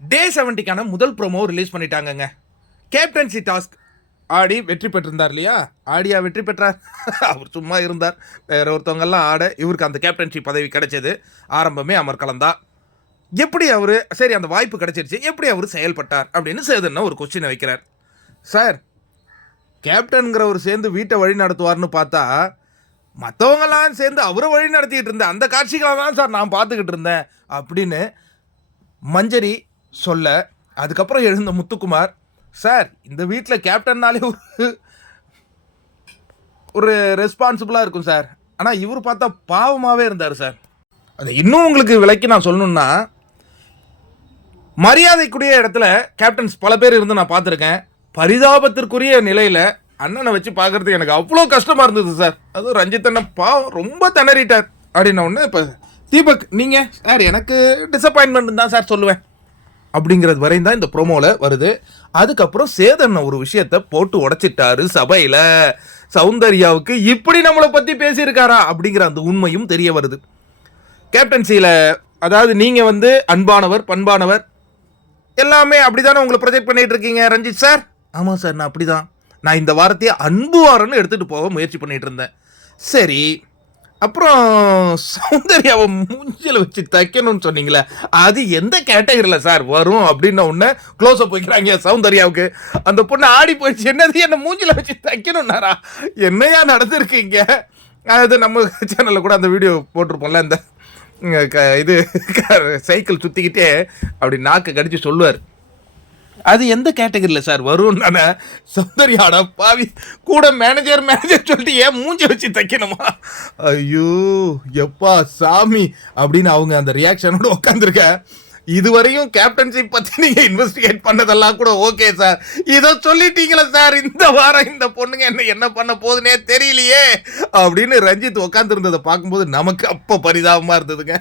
டே 70க்கான முதல் promo release பண்ணிட்டாங்கங்க. Captaincy task ஆடி வெற்றி பெற்றிருந்தார் இல்லையா? ஆடியா வெற்றி பெற்றார்? அவர் சும்மா இருந்தார். வேற ஒருத்தவங்கெல்லாம் ஆட இவருக்கு அந்த கேப்டன்சி பதவி கிடைச்சது. ஆரம்பமே அமர்கலம் தான். எப்படி அவர் சரி அந்த வாய்ப்பு கிடைச்சிருச்சு, எப்படி அவர் செயல்பட்டார் அப்படின்னு சேதன்னா ஒரு கொஸ்டினை வைக்கிறார். சார், கேப்டன்கிறவர் சேர்ந்து வீட்டை வழி நடத்துவார்னு பார்த்தா மற்றவங்கெல்லாம் சேர்ந்து அவரை வழி நடத்திட்டு இருந்தேன். அந்த காட்சிகளை தான் சார் நான் பார்த்துக்கிட்டு இருந்தேன் அப்படின்னு மஞ்சரி சொல்ல, அதுக்கப்புறம் எழுந்த முத்துக்குமார், சார் இந்த வீட்டில் கேப்டன்னாலே ஒரு ரெஸ்பான்சிபிளாக இருக்கும் சார், ஆனால் இவர் பார்த்தா பாவமாகவே இருந்தார் சார். அதை இன்னும் உங்களுக்கு விலைக்கு நான் சொல்லணும்னா, மரியாதைக்குரிய இடத்துல கேப்டன்ஸ் பல பேர் இருந்து நான் பார்த்துருக்கேன். பரிதாபத்திற்குரிய நிலையில் அண்ணனை வச்சு பார்க்கறது எனக்கு அவ்வளோ கஷ்டமாக இருந்தது சார். அதுவும் ரஞ்சித் அண்ணன் பாவம் ரொம்ப திணறிட்டார் அப்படின்ன ஒன்று. இப்போ தீபக், நீங்கள் சார் எனக்கு டிசப்பாயின்மெண்ட் தான் சார் சொல்லுவேன் அப்படிங்கிறது வரையும் தான் இந்த ப்ரோமோவில் வருது. அதுக்கப்புறம் சேதன் ஒரு விஷயத்தை போட்டு உடைச்சிட்டாரு சபையில். சௌந்தர்யாவுக்கு இப்படி நம்மளை பற்றி பேசியிருக்காரா அப்படிங்கிற அந்த உண்மையும் தெரிய வருது. கேப்டன்சியில் அதாவது நீங்கள் வந்து அன்பானவர், பண்பானவர், எல்லாமே அப்படி தானே உங்களை ப்ரொஜெக்ட் பண்ணிட்டு இருக்கீங்க ரஞ்சித் சார்? ஆமாம் சார், நான் அப்படி தான். நான் இந்த வாரத்தையே அன்பு வாரம்னு எடுத்துகிட்டு போக முயற்சி பண்ணிட்டு இருந்தேன். சரி, அப்புறம் சௌந்தர்யாவை மூஞ்சில் வச்சு தைக்கணும்னு சொன்னீங்களே, அது எந்த கேட்டகரியில் சார் வரும் அப்படின்னு ஒன்று க்ளோஸ்அப் வைக்கிறாங்க சௌந்தர்யாவுக்கு. அந்த பொண்ணு ஆடி போயிடுச்சு, என்னது என்ன மூஞ்சில் வச்சு தைக்கணும்னாரா? என்னையா நடந்திருக்கீங்க? அது நம்ம சேனலில் கூட அந்த வீடியோ போட்டிருப்போம்ல, இந்த இது சைக்கிள் சுற்றிக்கிட்டே அப்படி நாக்கு கடிச்சு சொல்லுவார். அது எந்த கேட்டகரியில் சார் வரும்? நானே சௌந்தர்யாடா பாவி, கூட மேனேஜர் சொல்லிட்டு ஏன் மூஞ்சி வச்சு தைக்கணுமா? ஐயோ எப்பா சாமி அப்படின்னு அவங்க அந்த ரியாக்ஷனோட உட்காந்துருக்க. இதுவரையும் கேப்டன்சி பற்றி நீங்கள் இன்வெஸ்டிகேட் பண்ணதெல்லாம் கூட ஓகே சார், இதை சொல்லிட்டீங்களே சார், இந்த வாரம் இந்த பொண்ணுங்க என்ன பண்ண போகுதுன்னே தெரியலையே அப்படின்னு ரஞ்சித் உட்காந்துருந்ததை பார்க்கும்போது நமக்கு அப்போ பரிதாபமாக இருந்ததுங்க.